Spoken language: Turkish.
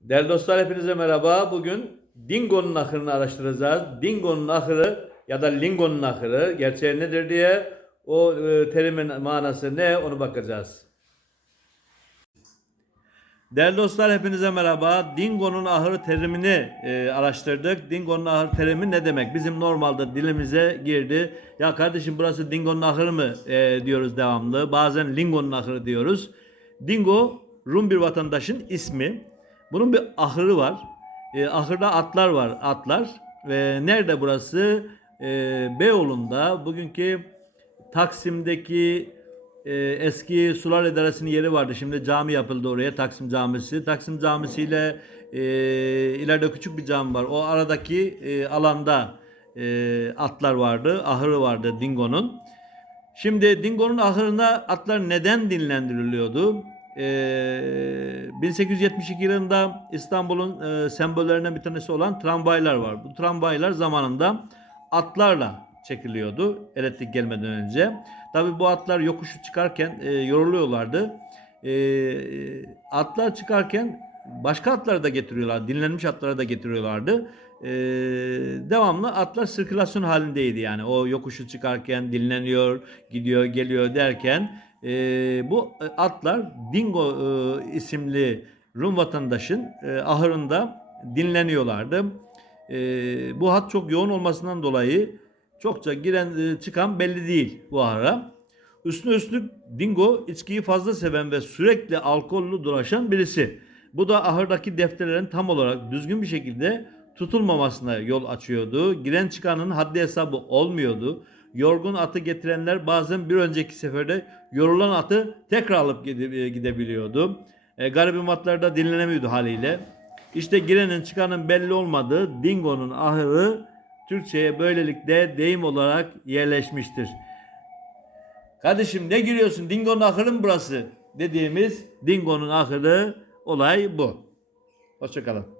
Değerli dostlar hepinize merhaba. Bugün Dingo'nun ahırını araştıracağız. Dingo'nun ahırı ya da Lingo'nun ahırı gerçeği nedir diye o e, terimin manası ne onu bakacağız. Değerli dostlar hepinize merhaba. Dingo'nun ahırı terimini e, araştırdık. Dingo'nun ahırı terimi ne demek? Bizim normalde dilimize girdi. Ya kardeşim burası Dingo'nun ahırı mı e, diyoruz devamlı. Bazen Lingo'nun ahırı diyoruz. Dingo Rum bir vatandaşın ismi. Bunun bir ahırı var. E, ahırda atlar var. Atlar. Ve nerede burası? E, Beyoğlu'nda bugünkü Taksim'deki e, eski Sular İdaresi'nin yeri vardı. Şimdi cami yapıldı oraya Taksim Camisi. Taksim Camisi ile e, ileride küçük bir cami var. O aradaki e, alanda e, atlar vardı. Ahırı vardı Dingo'nun. Şimdi Dingo'nun ahırına atlar neden dinlendiriliyordu? Ee, 1872 yılında İstanbul'un e, sembollerinden bir tanesi olan tramvaylar var. Bu tramvaylar zamanında atlarla çekiliyordu elektrik gelmeden önce. Tabii bu atlar yokuşu çıkarken e, yoruluyorlardı. E, atlar çıkarken başka atları da getiriyorlar. Dinlenmiş atları da getiriyorlardı. E, devamlı atlar sirkülasyon halindeydi yani. O yokuşu çıkarken dinleniyor, gidiyor, geliyor derken e, bu atlar Dingo e, isimli Rum vatandaşın e, ahırında dinleniyorlardı. E, bu hat çok yoğun olmasından dolayı çokça giren e, çıkan belli değil bu ahıra. Üstüne üstlük Dingo içkiyi fazla seven ve sürekli alkollü dolaşan birisi. Bu da ahırdaki defterlerin tam olarak düzgün bir şekilde tutulmamasına yol açıyordu. Giren çıkanın haddi hesabı olmuyordu. Yorgun atı getirenler bazen bir önceki seferde yorulan atı tekrar alıp gide- gidebiliyordu. E, garibim atlar da dinlenemiyordu haliyle. İşte girenin çıkanın belli olmadığı Dingo'nun ahırı Türkçe'ye böylelikle deyim olarak yerleşmiştir. Kardeşim ne giriyorsun? Dingo'nun ahırı mı burası? Dediğimiz Dingo'nun ahırı olay bu. Hoşçakalın.